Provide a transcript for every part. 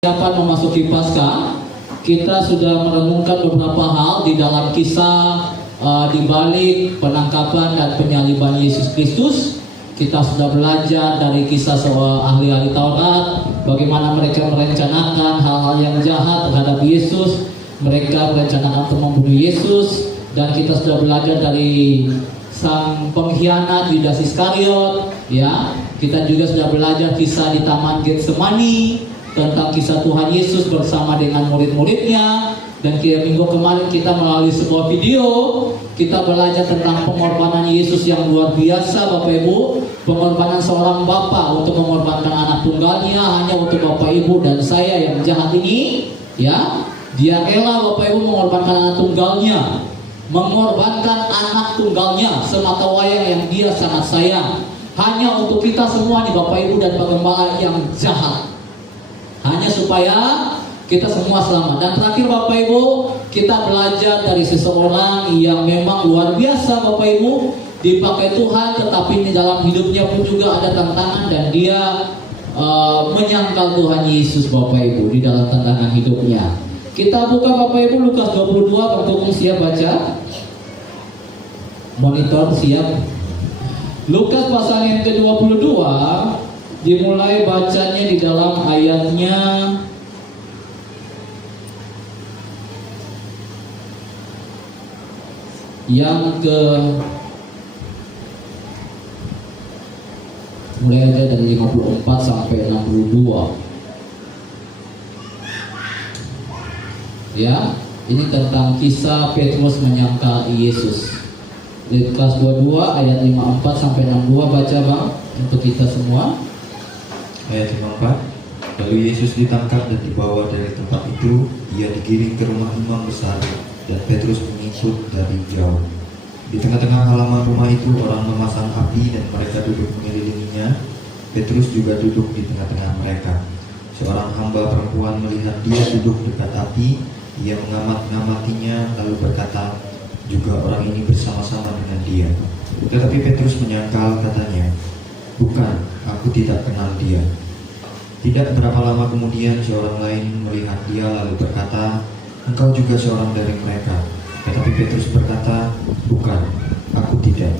Dapat memasuki Paskah, kita sudah merenungkan beberapa hal di dalam kisah di balik penangkapan dan penyaliban Yesus Kristus. Kita sudah belajar dari kisah seorang ahli-ahli Taurat, bagaimana mereka merencanakan hal-hal yang jahat terhadap Yesus. Mereka merencanakan untuk membunuh Yesus, dan kita sudah belajar dari sang pengkhianat Yudas Iskariot. Ya, kita juga sudah belajar kisah di Taman Getsemani, tentang kisah Tuhan Yesus bersama dengan murid-muridnya. Dan minggu kemarin kita melalui sebuah video, kita belajar tentang pengorbanan Yesus yang luar biasa, Bapak Ibu. Pengorbanan seorang bapak untuk mengorbankan anak tunggalnya hanya untuk Bapak Ibu dan saya yang jahat ini. Ya, dia rela, Bapak Ibu, mengorbankan anak tunggalnya, mengorbankan anak tunggalnya semata wayang yang dia sangat sayang, hanya untuk kita semua nih, Bapak Ibu dan Pak Gembala yang jahat, hanya supaya kita semua selamat. Dan terakhir, Bapak Ibu, kita belajar dari seseorang yang memang luar biasa, Bapak Ibu, dipakai Tuhan, tetapi di dalam hidupnya pun juga ada tantangan, dan dia menyangkal Tuhan Yesus, Bapak Ibu, di dalam tantangan hidupnya. Kita buka, Bapak Ibu, Lukas 22, pendukung siap baca, monitor siap. Lukas pasal yang ke-22, dimulai bacanya di dalam ayatnya yang mulai aja dari 54 sampai 62. Ya, ini tentang kisah Petrus menyangkal Yesus. Lukas 22 ayat 54 sampai 62, baca Bang untuk kita semua. Ayat 54. Lalu Yesus ditangkap dan dibawa dari tempat itu. Ia digiring ke rumah imam besar, dan Petrus mengikut dari jauh. Di tengah-tengah halaman rumah itu orang memasang api, dan mereka duduk mengelilinginya. Petrus juga duduk di tengah-tengah mereka. Seorang hamba perempuan melihat dia duduk dekat api. Ia mengamat-ngamatinya lalu berkata, juga orang ini bersama-sama dengan dia. Tetapi Petrus menyangkal, katanya, bukan, aku tidak kenal dia. Tidak berapa lama kemudian seorang lain melihat dia lalu berkata, engkau juga seorang dari mereka. Tetapi Petrus berkata, bukan, aku tidak.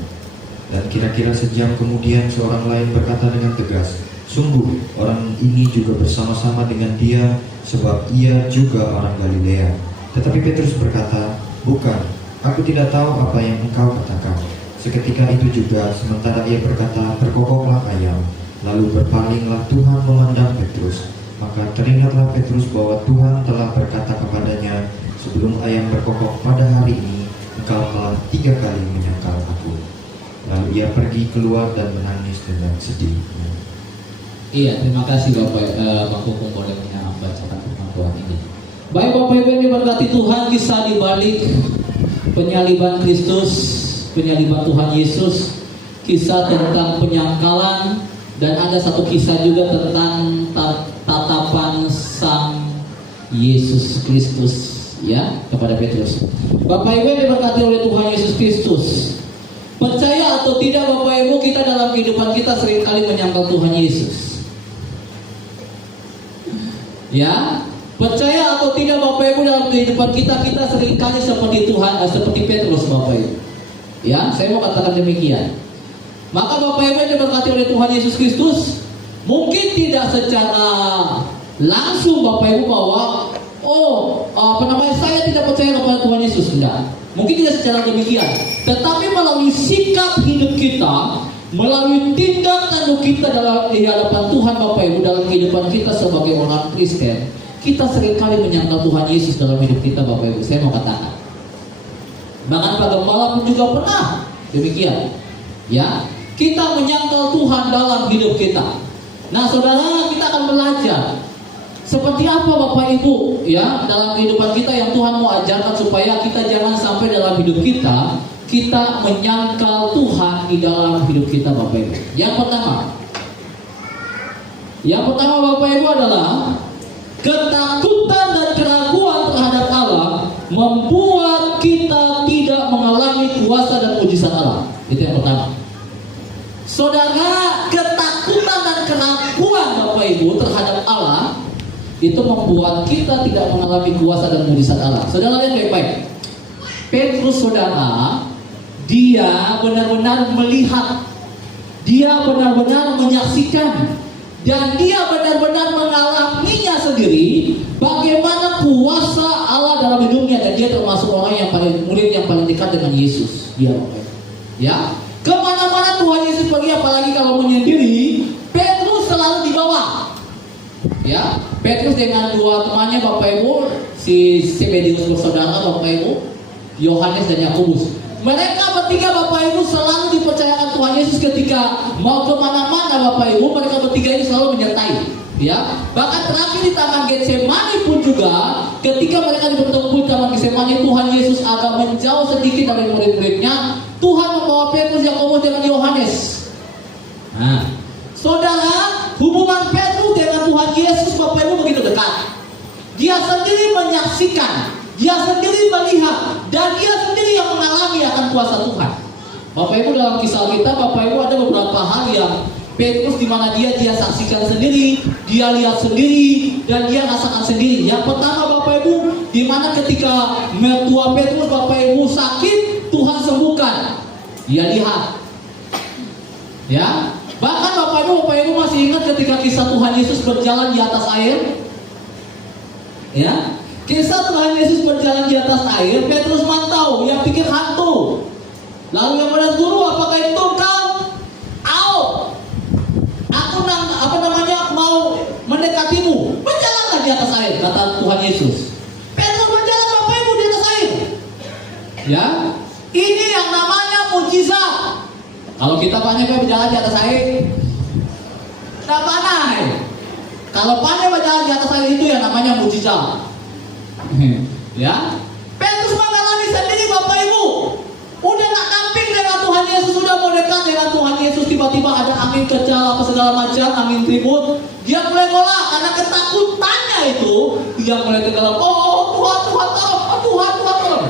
Dan kira-kira sejam kemudian seorang lain berkata dengan tegas, sungguh orang ini juga bersama-sama dengan dia, sebab ia juga orang Galilea. Tetapi Petrus berkata, bukan, aku tidak tahu apa yang engkau katakan. Seketika itu juga, sementara ia berkata, berkokoklah ayam. Lalu berpalinglah Tuhan memandang Petrus. Maka teringatlah Petrus bahwa Tuhan telah berkata kepadanya, sebelum ayam berkokok pada hari ini, engkau telah 3 kali menyangkal aku. Lalu ia pergi keluar dan menangis dengan sedih. Iya, terima kasih Bapak Bang Kukung boleh membacakan firman Tuhan ini. Baik Bapak Ibu yang diberkati Tuhan, kisah di balik penyaliban Kristus, penyaliban Tuhan Yesus, kisah tentang penyangkalan, dan ada satu kisah juga tentang tatapan sang Yesus Kristus ya kepada Petrus. Bapak Ibu yang diberkati oleh Tuhan Yesus Kristus, percaya atau tidak Bapak Ibu, kita dalam kehidupan kita seringkali menyangkal Tuhan Yesus. Ya, percaya atau tidak Bapak Ibu, dalam kehidupan kita seringkali seperti Tuhan, seperti Petrus Bapak Ibu. Ya, saya mau katakan demikian. Maka Bapak Ibu yang diberkati oleh Tuhan Yesus Kristus, mungkin tidak secara langsung Bapak Ibu bahwa saya tidak percaya kepada Tuhan Yesus, enggak. Mungkin tidak secara demikian, tetapi melalui sikap hidup kita, melalui tindak tanduk kita di hadapan Tuhan Bapak Ibu, dalam kehidupan kita sebagai orang Kristen, kita seringkali menyangkal Tuhan Yesus dalam hidup kita Bapak Ibu. Saya mau katakan, bahkan Pak Gembala pun juga pernah demikian. Ya, kita menyangkal Tuhan dalam hidup kita. Nah saudara, kita akan belajar seperti apa Bapak Ibu ya dalam kehidupan kita yang Tuhan mau ajarkan, supaya kita jangan sampai dalam hidup kita menyangkal Tuhan di dalam hidup kita Bapak Ibu. Yang pertama Bapak Ibu adalah ketakutan dan keraguan terhadap Allah membuat kita tidak mengalami kuasa dan mujizat Allah. Itu yang pertama. Saudara, ketakutan dan keraguan Bapak Ibu terhadap Allah itu membuat kita tidak mengalami kuasa dan mujizat Allah. Saudara lihat baik-baik. Petrus saudara, dia benar-benar melihat, dia benar-benar menyaksikan, dan dia benar-benar mengalaminya sendiri bagaimana kuasa Allah dalam hidupnya, dan dia termasuk orang yang paling murid yang paling dekat dengan Yesus. Dia ya, kemana-mana Tuhan Yesus pergi, apalagi kalau menyendiri, Petrus selalu dibawa. Ya, Petrus dengan dua temannya Bapak Ibu, si Zebedeus bersaudara Bapak Ibu, Yohanes dan Yakobus. Mereka bertiga Bapak Ibu selalu dipercayakan Tuhan Yesus ketika mau kemana-mana Bapak Ibu, mereka bertiga ini selalu menyertai. Ya, bahkan terakhir di Taman Getsemani pun juga, ketika mereka bertemu di Taman Getsemani, Tuhan Yesus agak menjauh sedikit dari murid-muridnya. Tuhan membawa Petrus, Yakobus dengan Yohanes. Nah, saudara, hubungan Petrus dengan Tuhan Yesus Bapak Ibu begitu dekat. Dia sendiri menyaksikan, dia sendiri melihat, dan dia sendiri yang mengalami akan kuasa Tuhan. Bapak Ibu, dalam kisah kita Bapak Ibu ada beberapa hal yang Petrus di mana dia saksikan sendiri, dia lihat sendiri, dan dia rasakan sendiri. Yang pertama Bapak Ibu, di mana ketika mertua Petrus Bapak Ibu sakit, Tuhan sembuhkan. Dia lihat. Ya, bahkan Bapak Ibu masih ingat ketika kisah Tuhan Yesus berjalan di atas air? Ya, kisah Tuhan Yesus berjalan di atas air, Petrus mantau, yang pikir hantu. Lalu yang benar, guru, apakah itu kau? Aku mau mendekatimu. Berjalanlah di atas air, kata Tuhan Yesus. Petrus berjalan Bapak Ibu di atas air. Ya, ini yang namanya mujizat. Kalau kita pandai berjalan di atas air, tidak pandai. Kalau pandai berjalan di atas air, itu yang namanya mujizat. Ya, Petrus mengalami sendiri Bapak Ibu. Udah nak camping dengan Tuhan Yesus, sudah mau dekat dengan Tuhan Yesus, tiba-tiba ada angin kencang apa segala macam, angin ribut. Dia mulai golak karena ketakutannya itu. Dia mulai tenggelam. Oh Tuhan tolong, oh, Tuhan tolong.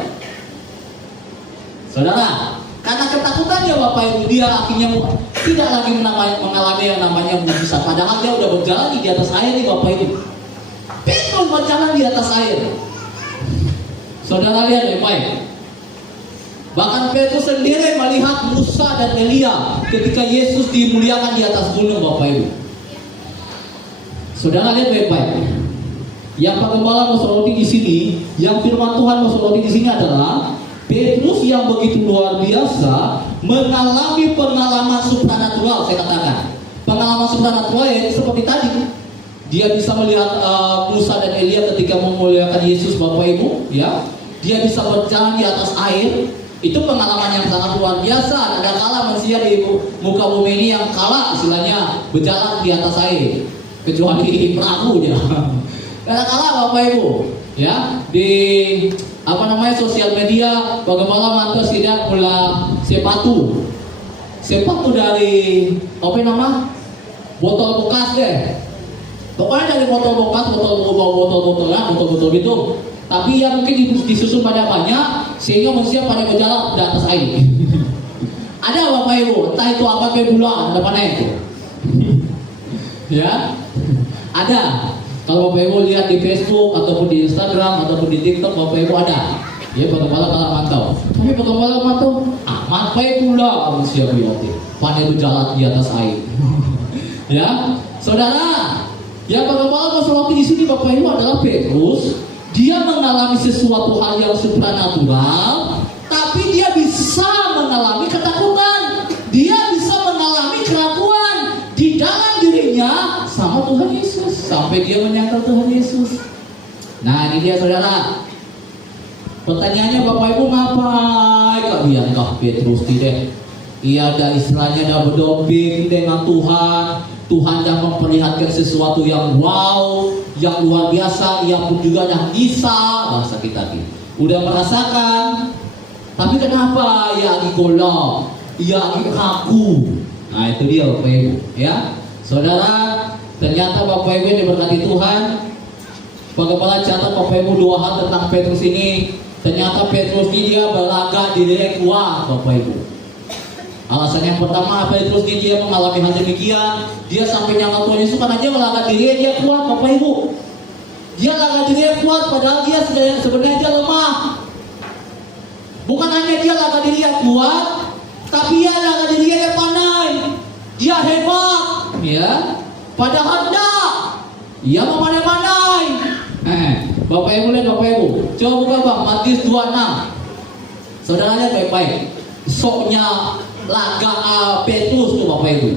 Saudara, karena ketakutannya Bapak Ibu, dia akhirnya tidak lagi mengalami yang namanya mujizat. Padahal dia udah berjalan di atas air nih Bapak Ibu. Petrus berjalan di atas air. Saudara lihat baik-baik. Bahkan Petrus sendiri melihat Musa dan Elia ketika Yesus dimuliakan di atas gunung Bapak Ibu. Saudara lihat baik-baik. Yang Pak Gembala mau soroti di sini, yang firman Tuhan mau soroti di sini adalah Petrus yang begitu luar biasa mengalami pengalaman supranatural. Saya katakan pengalaman supranatural ya, seperti tadi dia bisa melihat Musa dan Elia ketika memuliakan Yesus Bapak Ibu. Ya, dia bisa berjalan di atas air. Itu pengalaman yang sangat luar biasa. Ada kala manusia di muka bumi ini yang kala istilahnya berjalan di atas air, kecuali perahu dia. Ada kala Bapak Ibu, ya, di sosial media bagaimana mantas tidak pula sepatu dari botol bekas deh. Pokoknya dari botol bekas, botol itu. Tapi ya mungkin disusun pada banyak sehingga manusia pada berjalan di atas air. Ada Bapak Ibu, entah itu apa kayak bulan, ada mana itu? Ya, ada. Kalau Bapak Ibu lihat di Facebook ataupun di Instagram ataupun di TikTok, Bapak Ibu ada. Ya, bagaimana kalau mantau. Tapi bagaimana mantau? Mantai pula manusia bioti. Pandai berjalan di atas air. Ya, saudara. Yang bagaimana masalah di sini Bapak Ibu adalah Petrus. Dia mengalami sesuatu hal yang supranatural, tapi dia bisa mengalami ketakutan. Dia bisa mengalami keraguan di dalam dirinya sama Tuhan Yesus, sampai dia menyangkal Tuhan Yesus. Nah, ini dia saudara. Pertanyaannya Bapak Ibu, ngapain kak biangkah Petrus tidak? Ia ada istilahnya dah berdomping dengan Tuhan. Tuhan dah memperlihatkan sesuatu yang wow, yang luar biasa. Ia pun juga dah bisa, bahasa kita ini udah merasakan. Tapi kenapa ia lagi golok, ia lagi kaku? Nah itu dia Bapak Ibu, ya saudara. Ternyata Bapak Ibu yang diberkati Tuhan, bagaimana catat Bapak Ibu dua hal tentang Petrus ini. Ternyata Petrus ini dia berlagak di diri kuat Bapak Ibu. Alasan yang pertama, Petrus ini dia mengalami hal demikian. Dia sampai nyangka Tuhan Yesus karena dia melanggar diri, dia kuat Bapak Ibu. Dia laga dirinya kuat padahal dia sebenarnya dia lemah. Bukan hanya dia laga dirinya kuat, tapi dia laga dirinya yang pandai. Dia hebat, ya. Padahal enggak. Ia memandai-mandai. Bapak Ibu lihat Bapak Ibu. Coba buka Bang Matius 26. Saudara lihat baik-baik. Soknya laga Petrus tuh Bapak Ibu.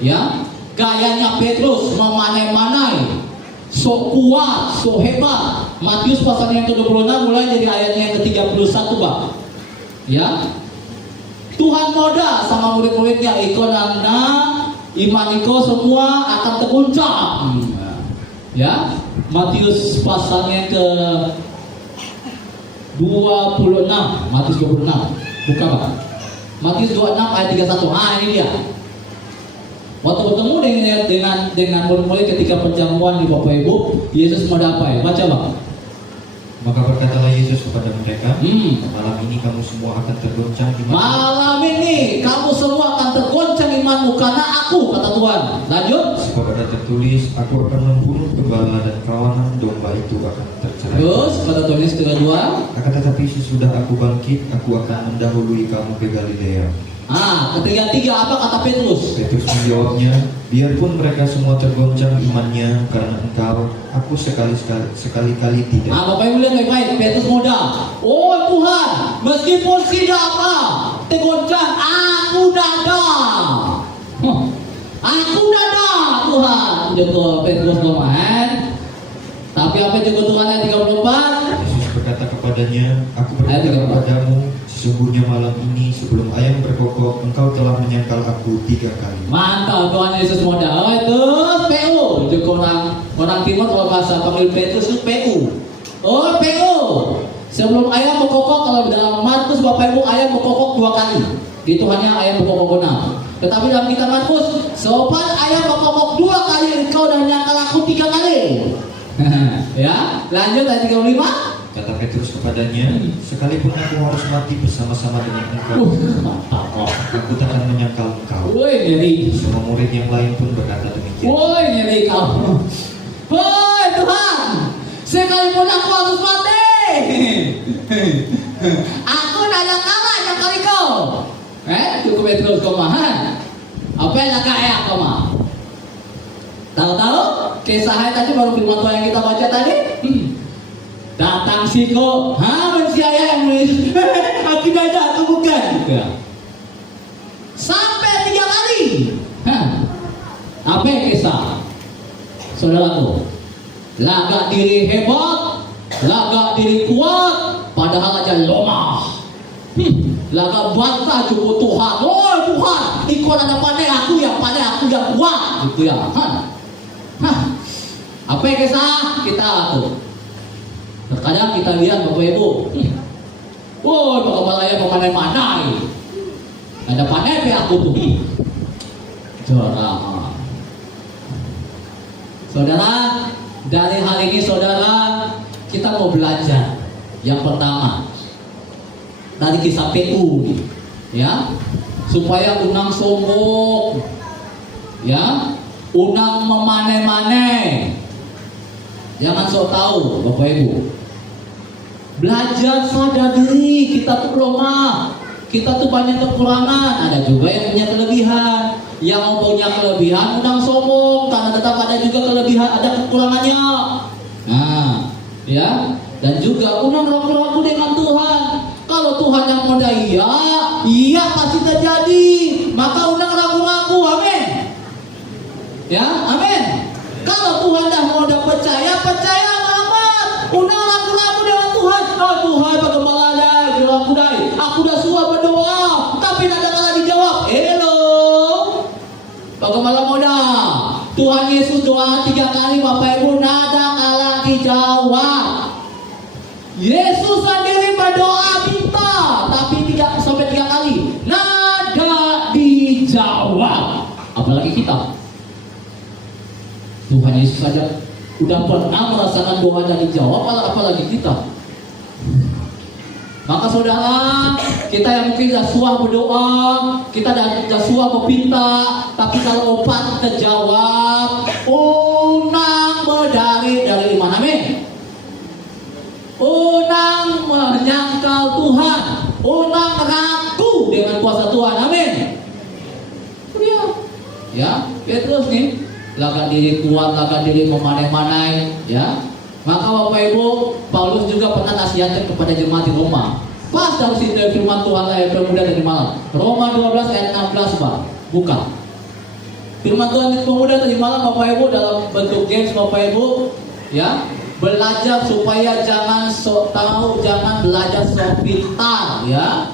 Ya. Gayanya Petrus memandai-mandai. Sok kuat, sok hebat. Matius pasal yang ke-26 mulai dari ayatnya yang ke-31 Bang. Ya. Tuhan moda sama murid-muridnya iko nanda iman iko semua akan terguncang. Ya. Matius pasalnya ke 26. Matius 26. Buka Bang. Matius 26 ayat 31. Ini dia. Waktu bertemu dengan murid-murid ketika perjamuan di Bapak Ibu, Yesus mau apa ya? Baca Bang. Maka berkatalah Yesus kepada mereka, malam ini kamu semua akan tergoncang imanmu. Malam ini kamu semua akan tergoncang imanmu karena aku, kata Tuhan. Lanjut. Sebab ada tertulis, aku akan membunuh gembala dan kawanan domba itu akan tercerai. Terus kata Tuhan Yesus kedua. Akan tetapi sesudah aku bangkit, aku akan mendahului kamu ke Galilea. Ketiga apa kata Petrus? Petrus menjawabnya, biarpun mereka semua tergoncang imannya karena engkau, aku sekali-kali tidak. Bapak Ibu lihat baik-baik. Petrus muda. Oh Tuhan, meskipun tidak apa tergoncang, aku dada. Aku dada Tuhan. Jatuh Petrus kemarin. Tapi apa juga Tuhan ayat 34? Yesus berkata kepadanya, aku berkata kepadamu, sesungguhnya malam ini sebelum ayam berkokok, engkau telah menyangkal aku 3 kali. Mantap Tuhan Yesus modal. Oh itu PU. Juga orang timur kalau bahasa panggil Petrus itu PU. Oh PU. Sebelum ayam berkokok, kalau dalam Markus Bapak Ibu ayam berkokok 2 kali. Itu hanya ayam berkokok benar. Tetapi dalam kitab Markus, sopan ayam berkokok 2 kali, engkau dah nyangkal aku 3 kali. Ya, lanjut ayat 35. Kata Petrus kepadanya, sekalipun aku harus mati bersama-sama dengan engkau, aku takkan menyangkal engkau. Woi, jadi semua murid yang lain pun berkata demikian. Woi, jadi kau. Woi Tuhan, sekalipun aku harus mati, aku tidak kalah nyangkal kau. Cukup Petrus komahan. Apa yang kaya kau mah? Tahu-tahu kisahnya tadi baru firman Tuhan yang kita baca tadi. Datang siko, manusia yang nulis, aku dada, aku bukan. Sampai 3 kali. Apa yang kisah? Saudaraku, lagak diri hebat, lagak diri kuat, padahal aja lemah. Lagak bantah cukup Tuhan. Oh Tuhan, ikut ada pandai, aku yang kuat. Gitu ya. Apa yang kisah? Kita tuh. Terkadang kita lihat Bapak Ibu, Pak Kepala yang pandai-pandai. Ada pandai kayak aku tuh. Saudara, dari hal ini saudara, kita mau belajar. Yang pertama, dari kisah PU, ya, supaya unang sombong, ya, unang memane-mane. Jangan sok tahu, Bapak Ibu. Belajar sadar diri, kita tuh lemah, kita tuh banyak kekurangan. Ada juga yang punya kelebihan. Yang punya kelebihan udang sombong, karena tetap ada juga kelebihan, ada kekurangannya. Ya, dan juga udang ragu-ragu dengan Tuhan. Kalau Tuhan yang mau iya pasti terjadi. Maka udang ragu-ragu, amin. Ya, amin. Kalau Tuhan dah mau percaya amat. Udang ragu-ragu dengan Tuhan. Oh Tuhan, bagaimana aku dah suah berdoa, tapi tidak ada dijawab. Hello, bagaimana moda? Tuhan Yesus doa 3 kali, Bapak Ibu, nada kalah dijawab. Yesus sendiri berdoa minta, tapi tidak sampai 3 kali, nada dijawab. Apalagi kita. Tuhan Yesus saja udah pernah merasakan doa dan dijawab, apalagi kita. Maka saudara, kita yang mungkin sudah suah berdoa, kita sudah suah meminta, tapi kalau obat terjawab, unang unang dari iman. Amin. Unang menyangkal Tuhan, unang ragu dengan kuasa Tuhan. Amin. Ya, Petrus nih, laga diri kuat, laga diri memanai-manai, ya. Maka Bapak Ibu, Paulus juga pernah nasihatkan kepada jemaat di Roma. Pas dari situ firman Tuhan yang pemuda dari malam. Roma 12 ayat 16, Pak. Buka. Firman Tuhan pemuda tadi malam, Bapak Ibu, dalam bentuk games, Bapak Ibu, ya. Belajar supaya jangan sok tahu, jangan belajar sok pintar, ya.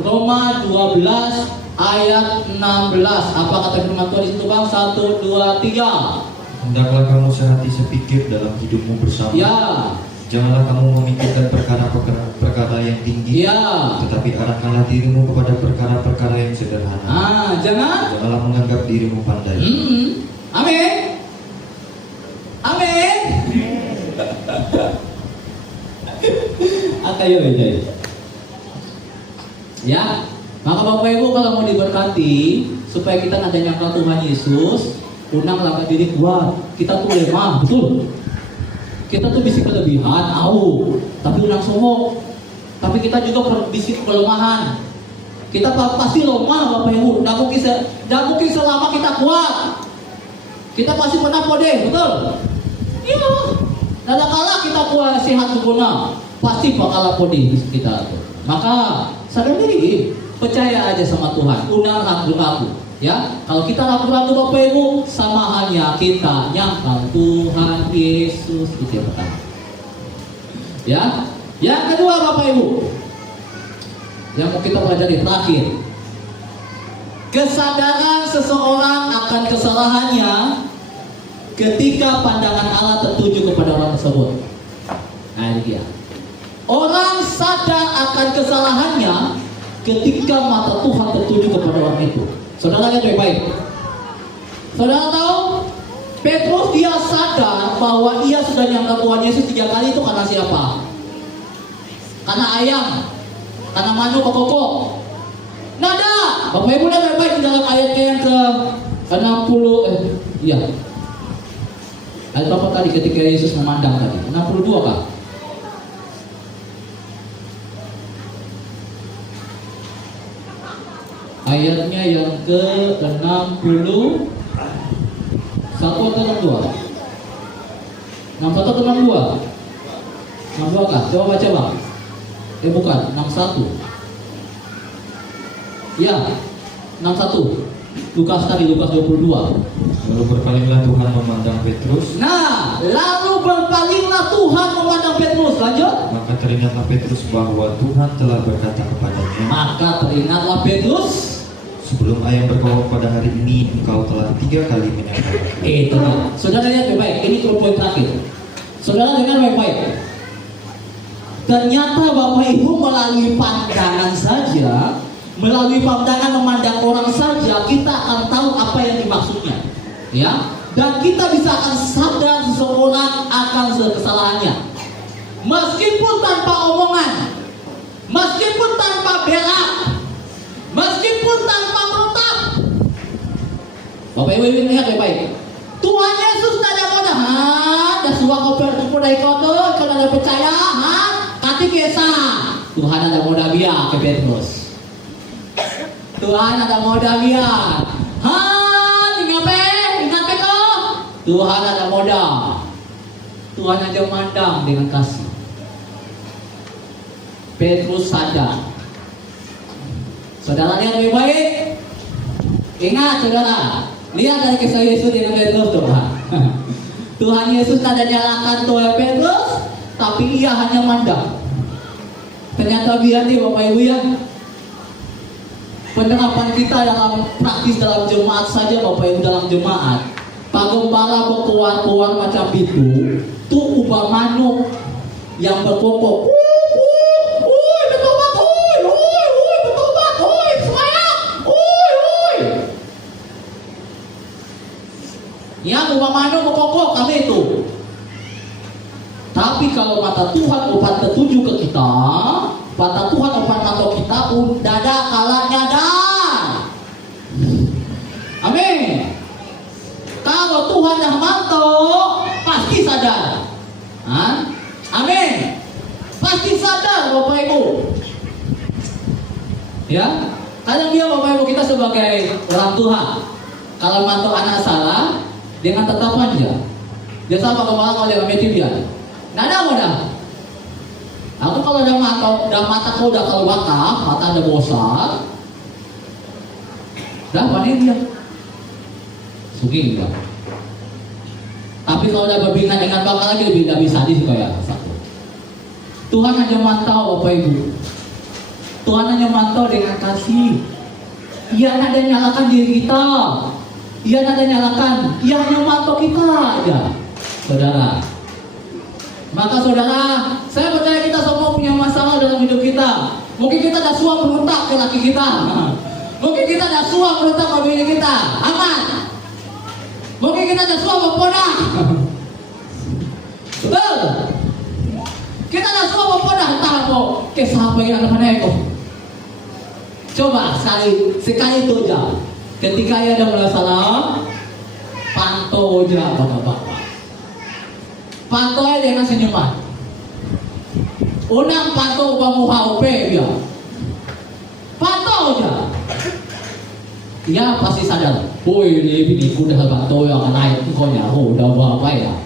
Roma 12 ayat 16. Apa kata firman Tuhan di situ, Bang? 1, 2, 3. Hendaklah kamu sehati sepikir dalam hidupmu bersama. Ya. Janganlah kamu memikirkan perkara yang tinggi, Ya. tetapi arahkanlah dirimu kepada perkara-perkara yang sederhana. Janganlah menganggap dirimu pandai. Amin. Amin. Akayo ini. Ya, maka Bapak Ibu kalau mau diberkati supaya kita nggak nyangkal Tuhan Yesus, unang langkah diri kuat. Kita tuh lemah, betul. Kita tuh bisa kelebihan, tapi unang songok. Tapi kita juga bisa kelemahan. Kita pasti lemah, Bapak Ibu. Nggak mungkin selama kita kuat. Kita pasti pernah pode, betul? Iya. Nada kala kita kuat sehat sempurna, pasti bakal pode di kita. Maka sadar diri, percaya aja sama Tuhan. Unang ragu-ragu, ya. Kalau kita ragu-ragu Bapak Ibu, sama halnya kita nyangkal Tuhan Yesus. Itu yang pertama. Ya. Yang kedua Bapak Ibu, yang mau kita pelajari terakhir, kesadaran seseorang akan kesalahannya ketika pandangan Allah tertuju kepada orang tersebut. Nah, ini dia. Orang sadar akan kesalahannya ketika mata Tuhan tertuju kepada orang itu. Saudara lihat baik-baik. Saudara tahu, Petrus dia sadar bahwa ia sudah nyangkal Tuhan Yesus 3 kali itu karena siapa? Karena ayam, karena manu koko. Nada. Bapak Ibu lihat baik-baik di dalam ayatnya yang ke 60. Iya. Ayat berapa tadi ketika Yesus memandang tadi? 62 kah? Ayatnya yang ke 60 1 atau 62? 61 atau 62? 62 kah? Coba baca Bang. Bukan, 61. Ya, 61. Lukas 22. Lalu berpalinglah Tuhan memandang Petrus. Nah, lalu berpalinglah Tuhan memandang Petrus. Lanjut. Maka teringatlah Petrus bahwa Tuhan telah berkata kepadanya. Maka teringatlah Petrus. Sebelum ayam berkokok pada hari ini, engkau telah 3 kali menyangkal. Itu. Saudara lihat baik-baik. Ini poin terakhir. Saudara dengar baik-baik. Ternyata Bapak Ibu melalui pandangan saja, melalui pandangan memandang orang saja, kita akan tahu apa yang dimaksudnya, ya. Dan kita bisa akan sadar seseorang akan kesalahannya, meskipun tanpa omongan, meskipun tanpa bela, meskipun tanpa protap. Bapak Ibu lihat baik-baik. Tuhan Yesus tidak mudah, dah suah koper dari kotor, kalau ada percaya, kati kisah. Tuhan ada mudah biar ke Petrus. Tuhan ada modal dia. Ingat kok. Tuhan ada modal. Tuhan aja mandang dengan kasih. Petrus sadar. Saudara lihat lebih baik. Ingat saudara, lihat dari kisah Yesus dengan Petrus Tuhan. Tuhan Yesus tidak nyalakan Tuhan Petrus, tapi ia hanya mandang. Ternyata biar nih Bapak Ibu ya. Penerapan kita dalam praktis dalam jemaat saja Bapak Ibu dalam jemaat. Pak Gembala berkuar-kuar macam itu, tuh ubah manuk yang berkokok. Yang ubah manuk berkokok kami itu. Tapi kalau mata Tuhan upat tertuju ke kita, mata Tuhan upat mata kita dada kalanya dan. Amin. Kalau Tuhan dah mantau, Ya, kadang dia Bapak Ibu kita sebagai orang tua, kalau mantau anak salah dengan tatapan dia salah kepala kalau dia ngambil dia. Nada mudah. Aku kalau udah mata kau udah keluar mata ada bosan, dah panen dia. Sugi enggak. Tapi kalau udah berbina dengan bakal lagi lebih sadis kayak satu. Tuhan hanya mantau Bapak Ibu. Tuhan hanya mantau dengan kasih. Ia ada nyalakan diri kita. Ia ada nyalakan. Ia hanya mantau kita aja, saudara. Maka saudara, saya percaya kita semua punya masalah dalam hidup kita. Mungkin kita dah suam berontak ke laki kita. Mungkin kita dah suam berontak ke bini kita. Aman. Mungkin kita dah suam berpodah. Betul. Kita dah suam berpodah. Entah apa. Kisah apa yang ada mana itu. Coba sekali itu aja. Ketika ada masalah, pantau aja bapak-bapak. Pantau aja dengan senyuman. Unang pantau bangu HOP dia. Pantau aja. Dia pasti sadar. Woi, bini ku dah pantau yang lain tu kau ya. Oh, dah apa ya?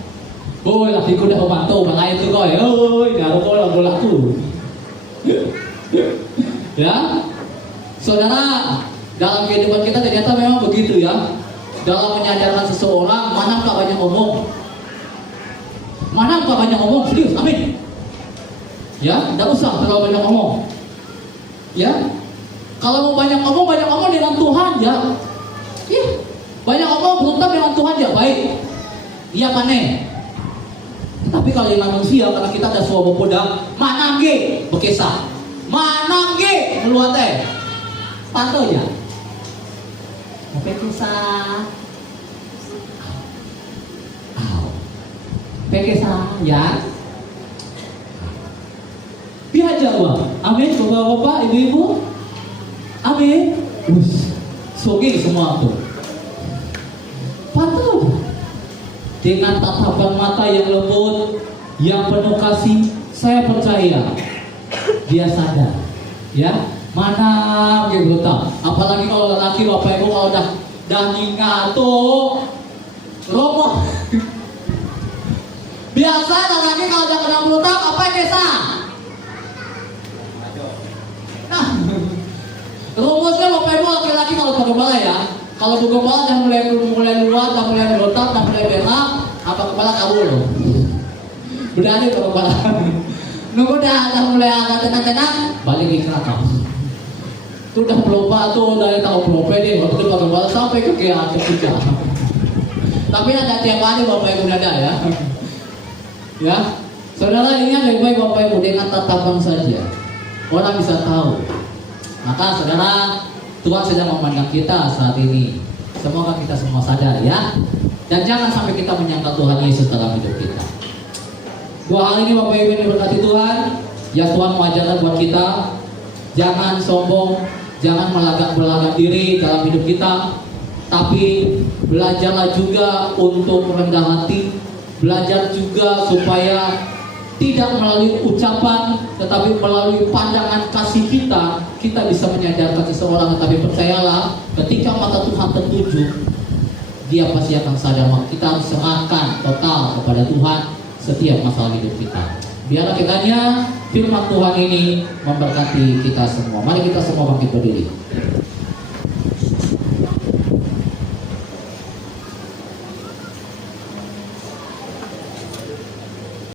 Woi, laki ku dah pantau yang lain tu kau ya. Woi, dah kau lah bola tu. Ya. Saudara, dalam kehidupan kita ternyata memang begitu ya. Dalam menyadarkan seseorang, manakah banyak ngomong? Manakah banyak ngomong? Serius, amin. Ya, tidak usah terlalu banyak ngomong. Ya, kalau mau banyak ngomong dengan Tuhan ya. Ya, banyak ngomong berutang dengan Tuhan ya baik. Iya panen. Tapi kalau dengan manusia, karena kita ada suara podang, mana ge bekesah, mana ge keluar teh. Pantau ya. Sampai kisah. Pekesa ya. Diajar wah. Amin bapak-bapak, ibu-ibu. Amin. Sogi semua tuh. Pantau. Dengan tatapan mata yang lembut, yang penuh kasih, saya percaya dia sadar. Ya. Mana gitu tak? Apalagi kalau laki bapak ibu kalau dah ningat tuh roboh. Biasa laki kalau dah kena berutak apa kisah? Nah, rumusnya bapak ibu laki-laki kalau bergembala ya. Kalau bergembala dah mulai luar, dah mulai berutak, dah mulai berak, apa kepala kabur. Berani bergembala. Nunggu dah mulai agak tenang-tenang, balik ke neraka. Itu udah pelupa tuh dari tahu pelupa deh waktu itu bakal sampai ke atas juga. Tapi ada tiap hari bapak ibu ada ya. Ya, saudara ini lebih baik bapak ibu dengan tatapan saja orang bisa tahu. Maka saudara, Tuhan sedang memandang kita saat ini. Semoga kita semua sadar ya. Dan jangan sampai kita menyangkal Tuhan Yesus dalam hidup kita. Dua hal ini bapak ibu yang berkati Tuhan, yang Tuhan mengajarkan buat kita. Jangan sombong, jangan melagak diri dalam hidup kita, tapi belajarlah juga untuk rendah hati, belajar juga supaya tidak melalui ucapan, tetapi melalui pandangan kasih kita bisa menyadarkan seseorang. Tetapi percayalah, ketika mata Tuhan tertuju, dia pasti akan sadar. Kita harus serahkan total kepada Tuhan setiap masalah hidup kita. Biarlah kiranya firman Tuhan ini memberkati kita semua. Mari kita semua bangkit berdiri.